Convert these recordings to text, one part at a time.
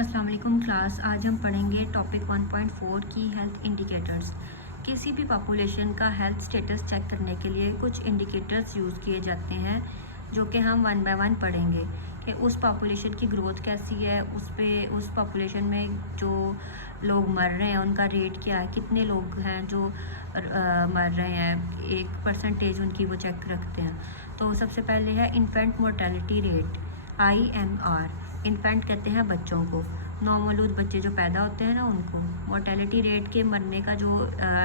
अस्सलाम वालेकुम क्लास। आज हम पढ़ेंगे टॉपिक 1.4 की हेल्थ इंडिकेटर्स। किसी भी पॉपुलेशन का हेल्थ स्टेटस चेक करने के लिए कुछ इंडिकेटर्स यूज़ किए जाते हैं जो कि हम वन बाय वन पढ़ेंगे कि उस पॉपुलेशन की ग्रोथ कैसी है, उस पॉपुलेशन में जो लोग मर रहे हैं उनका रेट क्या है, कितने लोग हैं जो मर रहे हैं, एक परसेंटेज उनकी वो चेक रखते हैं। तो सबसे पहले है infant mortality rate, IMR। Infant कहते हैं बच्चों को, नौमौलूद बच्चे जो पैदा होते हैं ना उनको। मोर्टेलिटी रेट के मरने का जो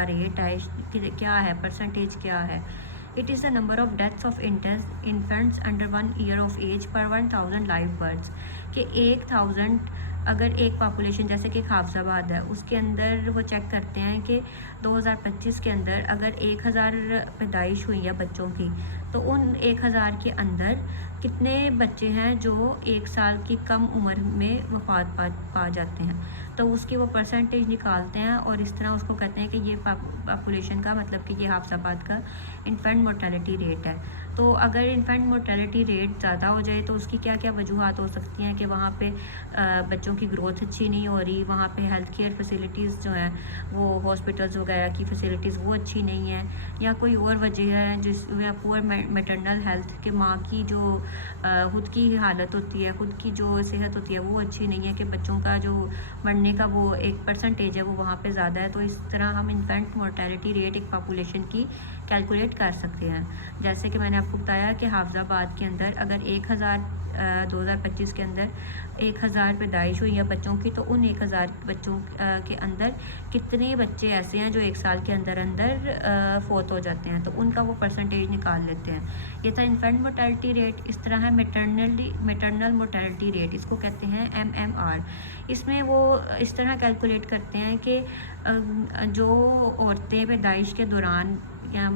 रेट है क्या है, परसेंटेज क्या है। It is the number of deaths of infants under 1 year of age per 1000 live births. कि 1000 अगर एक पॉपुलेशन जैसे कि हाफजाबाद है उसके अंदर वो चेक करते हैं कि 2025 के अंदर अगर 1000 पैदाइश हुई है बच्चों की, तो उन 1000 के अंदर कितने बच्चे हैं जो 1 साल की कम उम्र में वफात पा जाते हैं। तो उसकी वो परसेंटेज निकालते हैं और इस तरह उसको कहते हैं कि ये पॉपुलेशन का मतलब कि ये हाफजाबाद का इन्फेंट मोर्टेलिटी रेट है। तो अगर इन्फेंट मोर्टेलिटी रेट ज़्यादा हो जाए तो उसकी क्या क्या वजूहत हो सकती हैं कि वहाँ पे बच्चों की ग्रोथ अच्छी नहीं हो रही, वहाँ पे हेल्थ केयर फैसिलिटीज़ जो हैं वो हॉस्पिटल्स वगैरह की फैसिलिटीज़ वो अच्छी नहीं है, या कोई और वजह है जिस या पुअर मैटरनल हेल्थ के माँ की जो खुद की हालत होती है, खुद की जो सेहत होती है वो अच्छी नहीं है, कि बच्चों का जो मरने का वो एक परसेंटेज है वो वहाँ पे ज़्यादा है। तो इस तरह हम इन्फेंट मोर्टेलिटी रेट एक पॉपुलेशन की कैलकुलेट कर सकते हैं। जैसे कि मैंने आपको बताया कि हाफजाबाद के अंदर अगर 2025 के अंदर 1000 पैदाइश हुई है बच्चों की, तो उन 1000 बच्चों के अंदर कितने बच्चे ऐसे हैं जो 1 साल के अंदर अंदर फोत हो जाते हैं, तो उनका वो परसेंटेज निकाल लेते हैं। ये था इन्फेंट मोर्टेलिटी रेट। इस तरह है मैटरनल मोर्टेलिटी रेट, इसको कहते हैं MMR। इसमें वो इस तरह कैलकुलेट करते हैं कि जो औरतें पैदाइश के दौरान या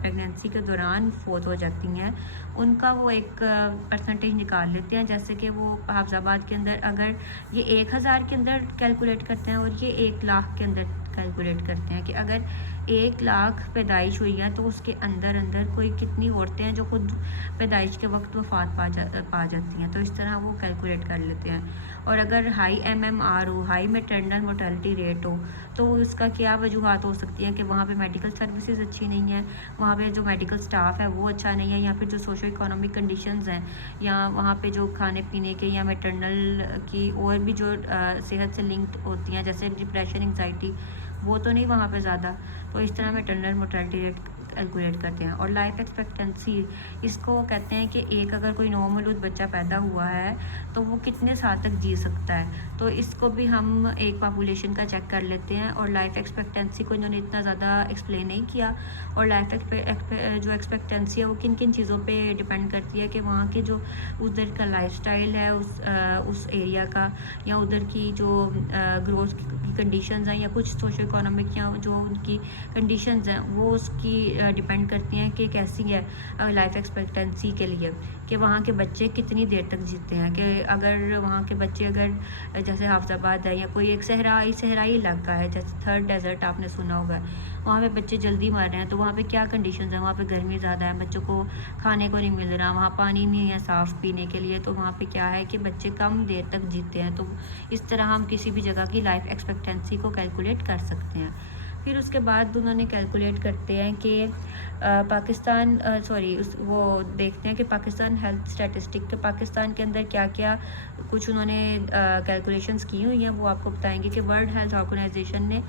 प्रेगनेंसी के दौरान फोत हो जाती हैं उनका वो एक परसेंटेज निकाल लेते हैं। जैसे कि वो हाफजाबाद के अंदर अगर ये 1000 के अंदर कैलकुलेट करते हैं और ये 1 लाख के अंदर कैलकुलेट करते हैं कि अगर 1 लाख पैदाइश हुई है तो उसके अंदर अंदर कोई कितनी औरतें हैं जो खुद पैदाइश के वक्त वफात पा जाती हैं। तो इस तरह वो कैलकुलेट कर लेते हैं। और अगर हाई MMR हो, हाई मैटरनल मोर्टेलिटी रेट हो, तो उसका क्या वजूहत हो सकती है कि वहाँ पे मेडिकल सर्विसेज अच्छी नहीं है, वहाँ पे जो मेडिकल स्टाफ है वो अच्छा नहीं है, या फिर जो सोशो इकोनॉमिक कंडीशंस हैं, या वहाँ पे जो खाने पीने के या मैटरनल की और भी जो सेहत से लिंक्ड होती हैं जैसे डिप्रेशन, एंग्जाइटी, वो तो नहीं वहाँ पे ज़्यादा। तो इस तरह मैटरनल मोर्टेलिटी रेट कैलकुलेट करते हैं। और लाइफ एक्सपेक्टेंसी, इसको कहते हैं कि एक अगर कोई नौमौलूद बच्चा पैदा हुआ है तो वो कितने साल तक जी सकता है। तो इसको भी हम एक पॉपुलेशन का चेक कर लेते हैं। और लाइफ एक्सपेक्टेंसी को इन्होंने इतना ज़्यादा एक्सप्लेन नहीं किया। और लाइफ जो एक्सपेक्टेंसी है वो किन किन चीज़ों पे डिपेंड करती है कि वहाँ के जो उधर का लाइफस्टाइल है उस एरिया का, या उधर की जो ग्रोथ की कंडीशंस हैं, या कुछ सोशो इकोनॉमिक या जो उनकी कंडीशंस हैं वो उसकी डिपेंड करती हैं कि कैसी है लाइफ एक्सपेक्टेंसी के लिए, कि वहाँ के बच्चे कितनी देर तक जीते हैं। कि अगर वहाँ के बच्चे अगर जैसे हाफजाबाद है या कोई एक सहराई इलाका है जैसे थर्ड डेजर्ट आपने सुना होगा, वहाँ पे बच्चे जल्दी मर रहे हैं, तो वहाँ पे क्या कंडीशंस हैं, वहाँ पे गर्मी ज़्यादा है, बच्चों को खाने को नहीं मिल रहा, वहाँ पानी नहीं है साफ़ पीने के लिए, तो वहाँ पे क्या है कि बच्चे कम देर तक जीते हैं। तो इस तरह हम किसी भी जगह की लाइफ एक्सपेक्टेंसी को कैलकुलेट कर सकते हैं। फिर उसके बाद उन्होंने कैलकुलेट करते हैं कि पाकिस्तान वो देखते हैं कि पाकिस्तान हेल्थ स्टैटिस्टिक के पाकिस्तान के अंदर क्या क्या कुछ उन्होंने कैलकुलेशंस की हुई हैं, वो आपको बताएंगे। कि वर्ल्ड हेल्थ ऑर्गेनाइजेशन ने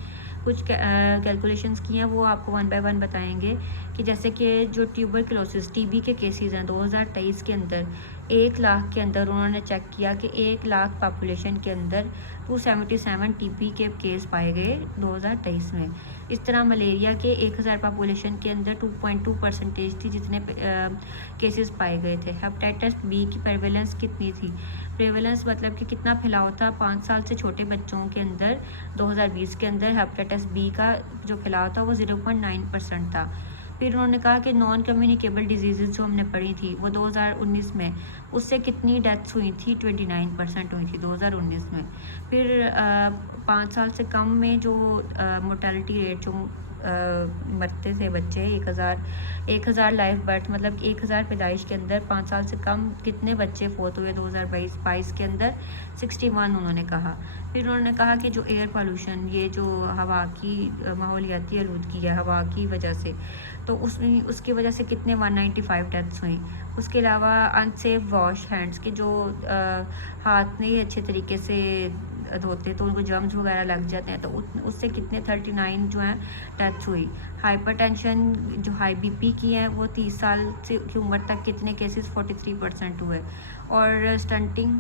कुछ कैलकुलेशंस की हैं, वो आपको वन बाय वन बताएंगे। कि जैसे कि जो ट्यूबरक्लोसिस TB के केसेस हैं 2023 के अंदर 1 लाख के अंदर उन्होंने चेक किया कि 1 लाख पॉपुलेशन के अंदर 277 TB के केस पाए गए 2023 में। इस तरह मलेरिया के 1000 पॉपुलेशन के अंदर 2.2% थी जितने केसेस पाए गए थे। हेपेटाइटिस B की प्रेवलेंस कितनी थी, प्रेवलेंस मतलब कि कितना फैलाव था 5 साल से छोटे बच्चों के अंदर 2020 के अंदर हेपेटाइटिस B का जो फैलाव था वो 0.9% था। फिर उन्होंने कहा कि नॉन कम्युनिकेबल डिजीज़ जो हमने पढ़ी थी वो 2019 में, उससे कितनी डेथ्स हुई थी, 29% हुई थी 2019 में। फिर 5 साल से कम में जो मोर्टेलिटी रेट जो मरते थे बच्चे। 1000 लाइफ बर्थ मतलब 1000 पैदाइश के अंदर 5 साल से कम कितने बच्चे फोत हुए 2022 के अंदर? 61 उन्होंने कहा। फिर उन्होंने कहा कि जो एयर पोल्यूशन, ये जो हवा की माहौलियाती आलूदगी है हवा की वजह से, तो उसकी वजह से कितने 195 डेथ्स हुई। उसके अलावा अनसेफ वॉश हैंड्स के जो हाथ नहीं अच्छे तरीके से धोते तो उनको जर्म्स वगैरह लग जाते हैं, तो उससे कितने 39 जो हैं डेथ्स हुई। हाइपरटेंशन जो हाई बीपी की है वो 30 साल से की उम्र तक कितने केसेस 43% हुए। और स्टंटिंग